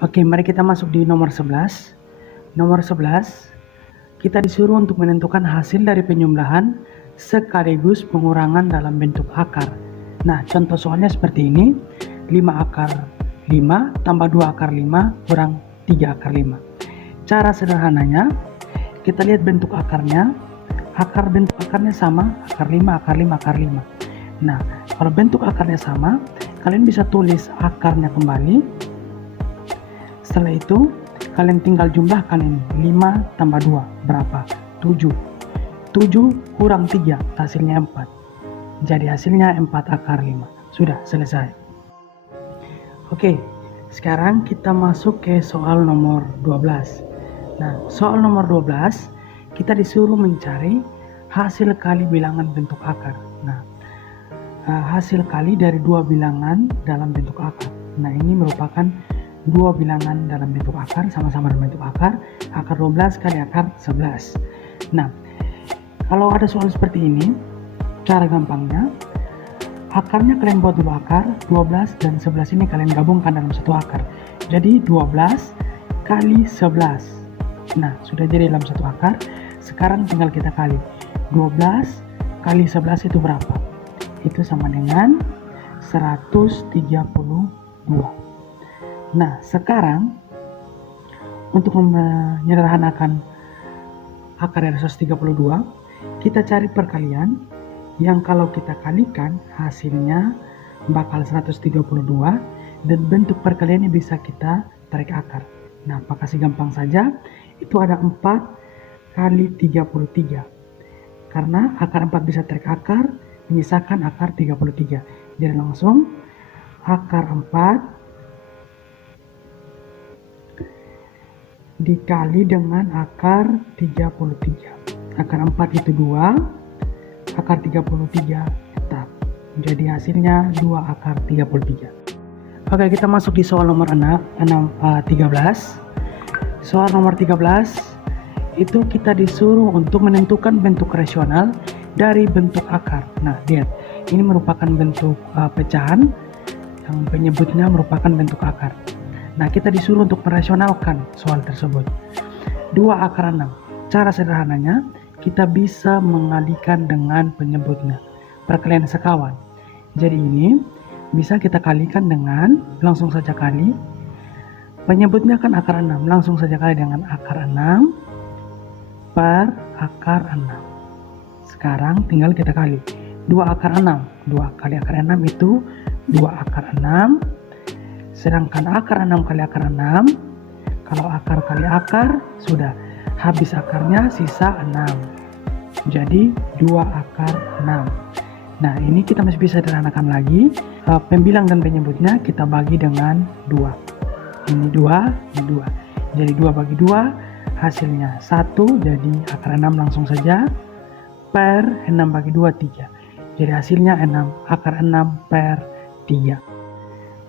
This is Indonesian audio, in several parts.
Oke, mari kita masuk di nomor 11. Nomor 11, kita disuruh untuk menentukan hasil dari penjumlahan sekaligus pengurangan dalam bentuk akar. Nah, contoh soalnya seperti ini. 5 akar 5 tambah 2 akar 5 kurang 3 akar 5. Cara sederhananya, kita lihat bentuk akarnya. Bentuk akarnya sama, akar 5, akar 5, akar 5. Nah, kalau bentuk akarnya sama, kalian bisa tulis akarnya kembali. Setelah itu, kalian tinggal jumlahkan ini. 5 tambah 2 berapa? 7. 7 kurang 3, hasilnya 4. Jadi hasilnya 4 akar 5. Sudah selesai. Oke, sekarang kita masuk ke soal nomor 12. Nah, soal nomor 12, kita disuruh mencari hasil kali bilangan bentuk akar. Nah, hasil kali dari dua bilangan dalam bentuk akar. Nah, ini merupakan dua bilangan dalam bentuk akar, sama-sama dalam bentuk akar. Akar 12 kali akar 11. Nah, kalau ada soal seperti ini, cara gampangnya, akarnya kalian buat dulu akar, 12 dan 11 ini kalian gabungkan dalam satu akar. Jadi 12 kali 11. Nah, sudah jadi dalam satu akar. Sekarang tinggal kita kali. 12 kali 11 itu berapa? Itu sama dengan 132. Nah, sekarang untuk menyederhanakan akar dari 132, kita cari perkalian yang kalau kita kalikan hasilnya bakal 132 dan bentuk perkaliannya bisa kita tarik akar. Nah, apa kasih gampang saja, itu ada 4 kali 33. Karena akar 4 bisa tarik akar, menyisakan akar 33. Jadi langsung akar 4 dikali dengan akar 33. Akar 4 itu 2, akar 33 tetap. Jadi hasilnya 2 akar 33. Oke, kita masuk di soal nomor 13. Soal nomor 13 itu kita disuruh untuk menentukan bentuk rasional dari bentuk akar. Nah, lihat, ini merupakan bentuk pecahan yang penyebutnya merupakan bentuk akar. Nah, kita disuruh untuk merasionalkan soal tersebut. 2 akar 6. Cara sederhananya, kita bisa mengalihkan dengan penyebutnya. Perkalian sekawan. Jadi ini bisa kita kalikan dengan, langsung saja kali. Penyebutnya kan akar 6. Langsung saja kali dengan akar 6 per akar 6. Sekarang tinggal kita kali. 2 akar 6. 2 kali akar 6 itu 2 akar 6. Sedangkan akar 6 kali akar 6, kalau akar kali akar, sudah habis akarnya sisa 6. Jadi 2 akar 6. Nah, ini kita masih bisa sederhanakan lagi. Pembilang dan penyebutnya kita bagi dengan 2. Ini 2, ini 2. Jadi 2 bagi 2, hasilnya 1, jadi akar 6 langsung saja. Per 6 bagi 2, 3. Jadi hasilnya 6, akar 6 per 3.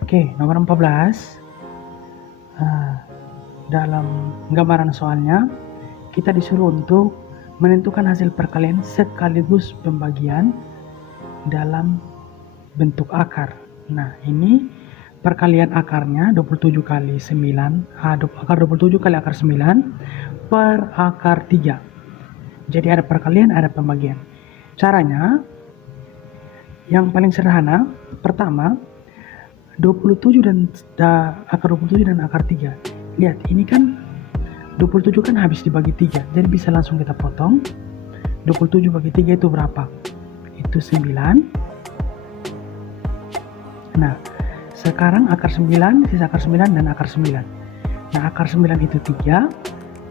Oke, nomor 14. Dalam gambaran soalnya, kita disuruh untuk menentukan hasil perkalian sekaligus pembagian dalam bentuk akar. Nah, ini perkalian akarnya 27 kali 9, akar 27 kali akar 9 per akar 3. Jadi ada perkalian, ada pembagian. Caranya, yang paling sederhana, pertama, 27 dan akar 27 dan akar 3. Lihat, ini kan 27 kan habis dibagi 3. Jadi bisa langsung kita potong. 27 bagi 3 itu berapa? Itu 9. Nah, sekarang akar 9, sisa akar 9 dan akar 9. Nah, akar 9 itu 3.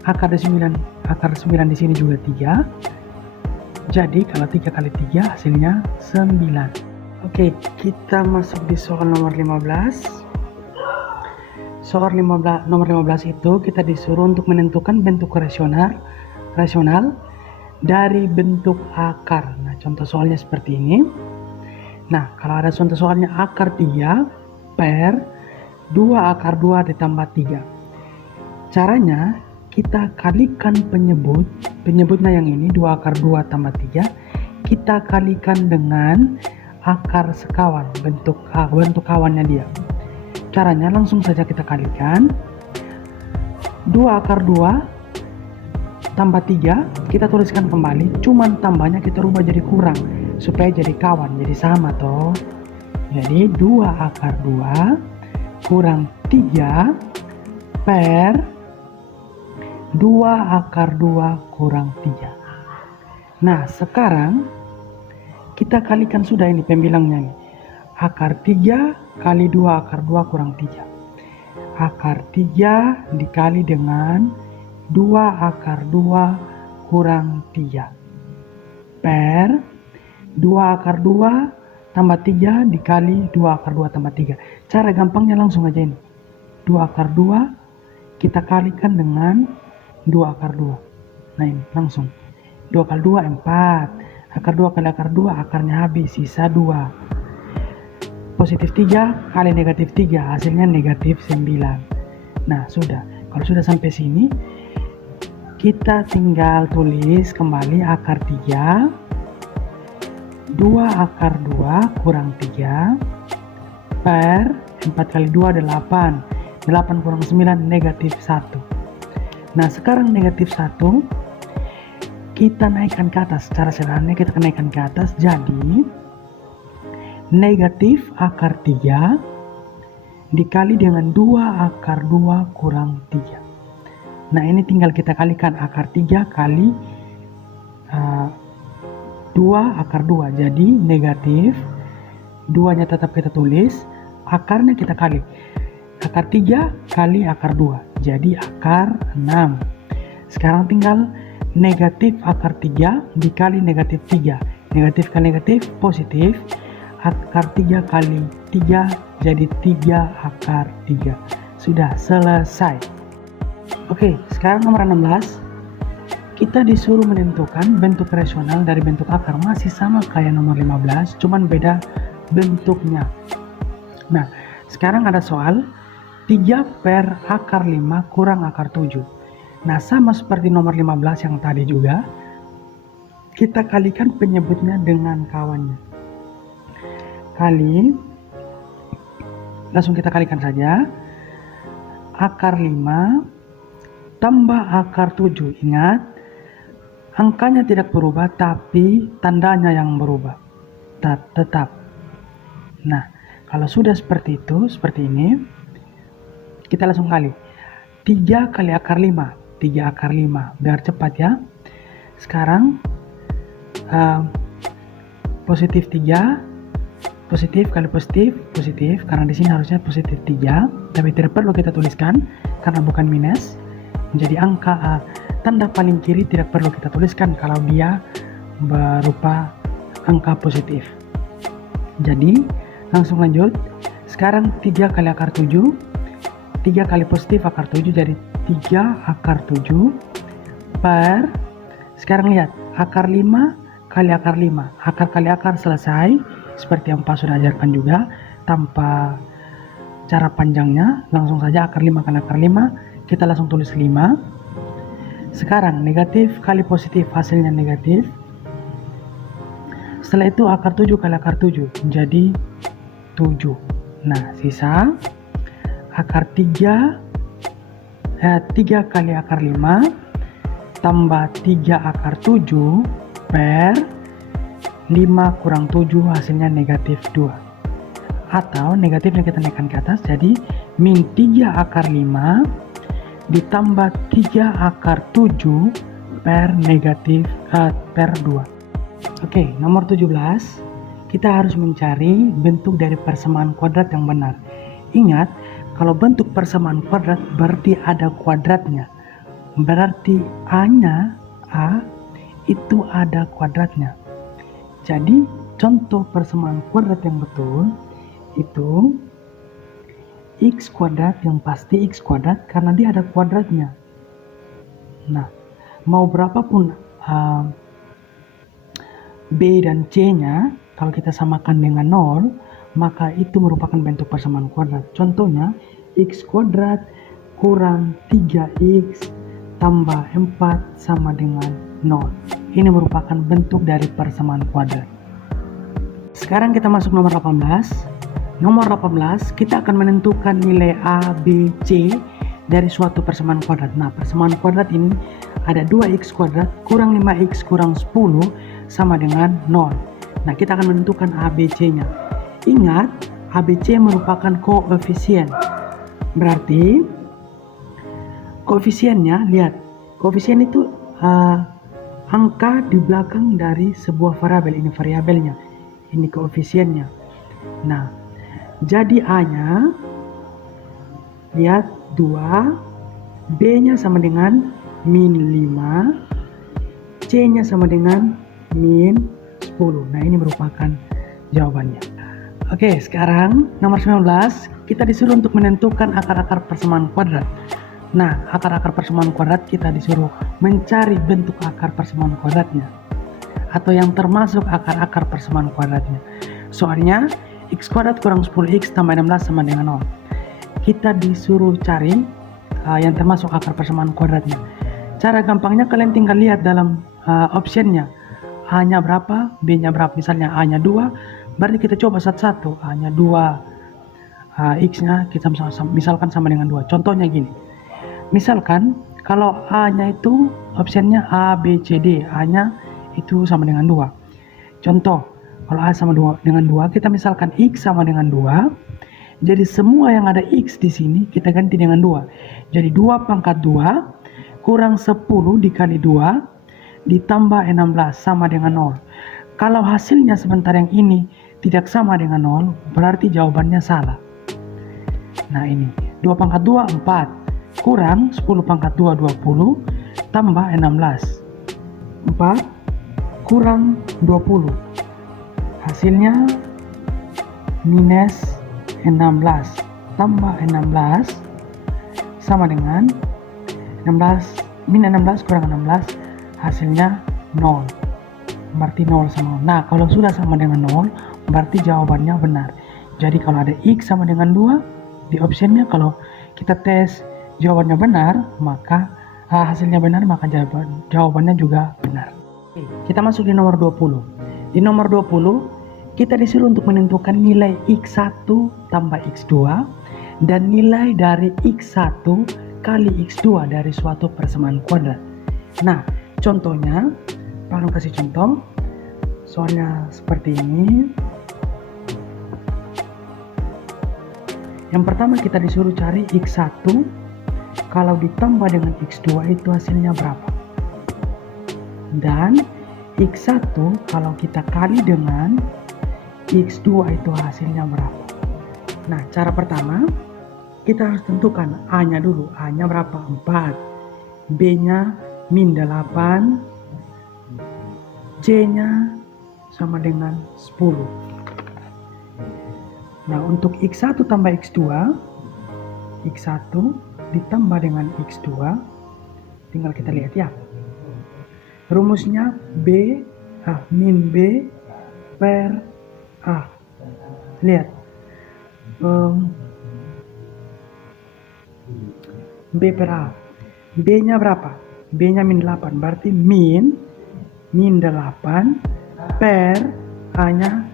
Akar 9 di sini juga 3. Jadi kalau 3 kali 3 hasilnya 9. Oke, kita masuk di soal nomor 15. Soal nomor 15 itu kita disuruh untuk menentukan bentuk rasional dari bentuk akar. Nah, contoh soalnya seperti ini. Nah, kalau ada contoh soalnya akar 3 per 2 akar 2 ditambah 3. Caranya, kita kalikan penyebutnya yang ini, 2 akar 2 tambah 3. Kita kalikan dengan akar sekawan, bentuk kawannya dia. Caranya langsung saja kita kalikan. 2 akar 2 tambah 3 kita tuliskan kembali, cuman tambahnya kita rubah jadi kurang supaya jadi kawan, jadi sama toh. Jadi 2 akar 2 kurang 3 per 2 akar 2 kurang 3. Nah, sekarang kita kalikan sudah ini pembilangnya nih. Akar 3 kali 2 akar 2 kurang 3. Akar 3 dikali dengan 2 akar 2 kurang 3. Per 2 akar 2 tambah 3 dikali 2 akar 2 tambah 3. Cara gampangnya langsung aja ini. 2 akar 2 kita kalikan dengan 2 akar 2. Nah ini langsung. 2 kali 2 4. Akar 2 kali akar 2 akarnya habis, sisa 2. Positif 3 kali negatif 3 hasilnya negatif 9. Nah sudah. Kalau sudah sampai sini kita tinggal tulis kembali akar 3. 2 akar 2 kurang 3 per 4 kali 2 8. 8 kurang 9 negatif 1. Nah sekarang negatif 1 kita naikkan ke atas. Cara sederhananya kita naikkan ke atas. Jadi negatif akar 3 dikali dengan 2 akar 2 kurang 3. Nah ini tinggal kita kalikan akar 3 kali 2 akar 2. Jadi negatif 2 nya tetap kita tulis, akarnya kita kali. Akar 3 kali akar 2 jadi akar 6. Sekarang tinggal negatif akar 3 dikali negatif 3. Negatif kali negatif positif. Akar 3 kali 3 jadi 3 akar 3. Sudah selesai. Oke, sekarang nomor 16. Kita disuruh menentukan bentuk rasional dari bentuk akar. Masih sama kayak nomor 15, cuman beda bentuknya. Nah, sekarang ada soal 3 per akar 5 kurang akar 7. Nah, sama seperti nomor 15 yang tadi juga, kita kalikan penyebutnya dengan kawannya. Kali, langsung kita kalikan saja. Akar 5 tambah akar 7. Ingat, angkanya tidak berubah, tapi tandanya yang berubah. Tetap. Nah, kalau sudah seperti itu, seperti ini, kita langsung kali. 3 kali akar 5. 3 akar 5 biar cepat ya. Sekarang positif 3 positif kali positif karena di sini harusnya positif 3 tapi tidak perlu kita tuliskan karena bukan minus. Menjadi angka tanda paling kiri tidak perlu kita tuliskan kalau dia berupa angka positif. Jadi langsung lanjut. Sekarang 3 kali akar 7, 3 kali positif akar 7 jadi 3 akar 7 per, sekarang lihat, akar 5 kali akar 5. Akar kali akar selesai, seperti yang Pak sudah ajarkan juga, tanpa cara panjangnya, langsung saja akar 5 kali akar 5, kita langsung tulis 5. Sekarang negatif kali positif, hasilnya negatif. Setelah itu akar 7 kali akar 7, jadi 7. Nah, sisa akar 3 kali akar 5 tambah 3 akar 7 per 5 kurang 7 hasilnya negatif 2. Atau negatifnya kita naikkan ke atas jadi min 3 akar 5 ditambah 3 akar 7 per negatif per 2. Oke, nomor 17. Kita harus mencari bentuk dari persamaan kuadrat yang benar. Ingat, kalau bentuk persamaan kuadrat berarti ada kuadratnya. Berarti A-nya, A itu ada kuadratnya. Jadi contoh persamaan kuadrat yang betul itu X kuadrat, yang pasti X kuadrat karena dia ada kuadratnya. Nah, mau berapapun B dan C-nya, kalau kita samakan dengan 0, maka itu merupakan bentuk persamaan kuadrat. Contohnya, X kuadrat kurang 3X tambah 4 sama dengan 0. Ini merupakan bentuk dari persamaan kuadrat. Sekarang kita masuk nomor 18. Nomor 18, kita akan menentukan nilai A, B, C dari suatu persamaan kuadrat. Nah, persamaan kuadrat ini ada 2x kuadrat kurang 5x kurang 10 sama dengan 0. Nah, kita akan menentukan A, B, C-nya. Ingat, A, B, C merupakan koefisien. Berarti, koefisiennya, lihat. Koefisien itu angka di belakang dari sebuah variabel. Ini variabelnya. Ini koefisiennya. Nah, jadi A-nya, lihat 2, B-nya sama dengan min 5, C-nya sama dengan min 10. Nah, ini merupakan jawabannya. Oke, sekarang nomor 19, kita disuruh untuk menentukan akar-akar persamaan kuadrat. Nah, akar-akar persamaan kuadrat kita disuruh mencari bentuk akar persamaan kuadratnya, atau yang termasuk akar-akar persamaan kuadratnya. Soalnya, x kuadrat kurang 10x tambah 16 sama dengan 0. Kita disuruh cari yang termasuk akar persamaan kuadratnya. Cara gampangnya kalian tinggal lihat dalam optionnya. A-nya berapa, B-nya berapa. Misalnya A-nya 2, berarti kita coba satu-satu. A-nya 2, X-nya kita misalkan sama dengan 2. Contohnya gini. Misalkan kalau A-nya itu optionnya A, B, C, D. A-nya itu sama dengan 2. Contoh. Kalau A sama dengan 2, kita misalkan X sama dengan 2. Jadi semua yang ada X di sini kita ganti dengan 2. Jadi 2 pangkat 2 kurang 10 dikali 2 ditambah 16 sama dengan 0. Kalau hasilnya sebentar yang ini tidak sama dengan 0, berarti jawabannya salah. Nah ini, 2 pangkat 2, 4. Kurang 10 pangkat 2, 20. Tambah 16. 4 kurang 20. Hasilnya minus 16 tambah 16 sama dengan 16 min 16 kurang 16, hasilnya 0. Berarti 0 sama 0. Nah, kalau sudah sama dengan 0, berarti jawabannya benar. Jadi kalau ada X sama dengan 2 di optionnya, kalau kita tes jawabannya benar, maka hasilnya benar, maka jawabannya juga benar. Oke, kita masuk di nomor 20. Di nomor 20, kita disuruh untuk menentukan nilai X1 tambah X2 dan nilai dari X1 kali X2 dari suatu persamaan kuadrat. Nah, contohnya, Pak akan kasih contoh. Soalnya seperti ini. Yang pertama kita disuruh cari X1 kalau ditambah dengan X2 itu hasilnya berapa. Dan X1 kalau kita kali dengan X2 itu hasilnya berapa. Nah, cara pertama kita harus tentukan A-nya dulu. A-nya berapa? 4. B-nya min 8. C-nya sama dengan 10. Nah, untuk X1 tambah X2, X1 ditambah dengan X2, tinggal kita lihat ya. Rumusnya min B per A. Lihat. B per A. B-nya berapa? B-nya min 8. Berarti min 8 per A-nya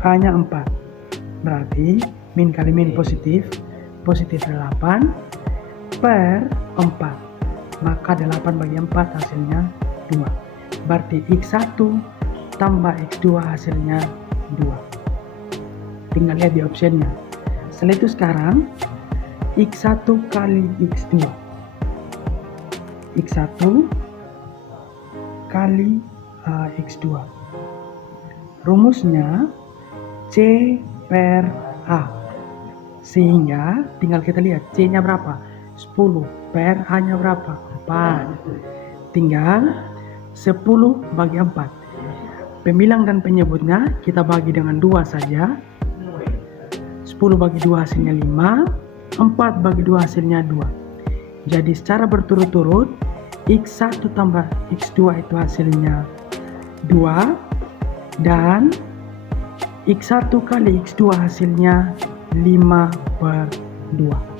4. Berarti min kali min positif 8 per 4. Maka 8 bagi 4 hasilnya 2. Berarti X1 tambah X2 hasilnya 2. Tinggal lihat di optionnya. Setelah itu sekarang X1 kali X2. X1 kali X2. Rumusnya C per A. Sehingga tinggal kita lihat C-nya berapa? 10 per A-nya berapa? 4. Tinggal 10 bagi 4. Pembilang dan penyebutnya kita bagi dengan 2 saja. 10 bagi 2 hasilnya 5. 4 bagi 2 hasilnya 2. Jadi secara berturut-turut X1 tambah X2 itu hasilnya 2. Dan X1 kali X2 hasilnya 5 per 2.